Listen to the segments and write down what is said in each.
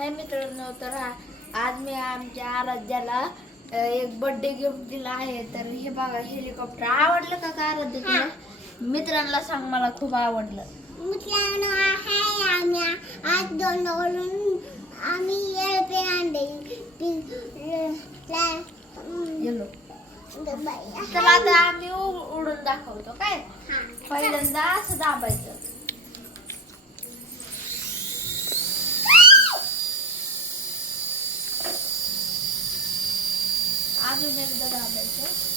हाय मित्रांनो तर आज मी आमच्या आराध्याला एक बर्थडे गिफ्ट दिला आहे. तर हे बघा हेलिकॉप्टर आवडलं का का आराध्य तुला? मित्रांना सांग मला खूप आवडलं. मित्रांनो आहे आम्ही आज दोन आम्ही एअरप्लेन आणले चला आता आम्ही उडून दाखवतो काय? पहिल्यांदा असं दाबायचं. अजून एकदा दाबायचं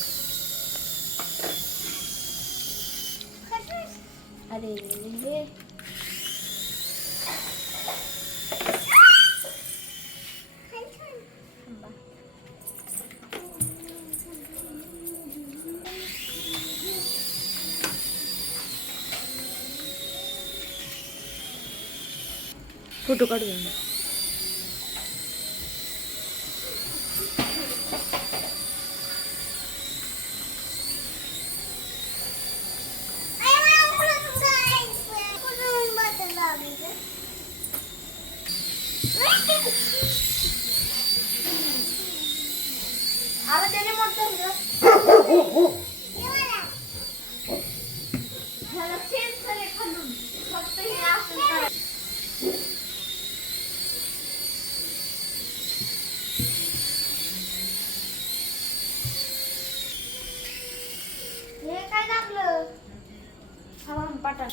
अरे रे थांबा. फोटो काढून हे काय दाबलं? हवा पाटा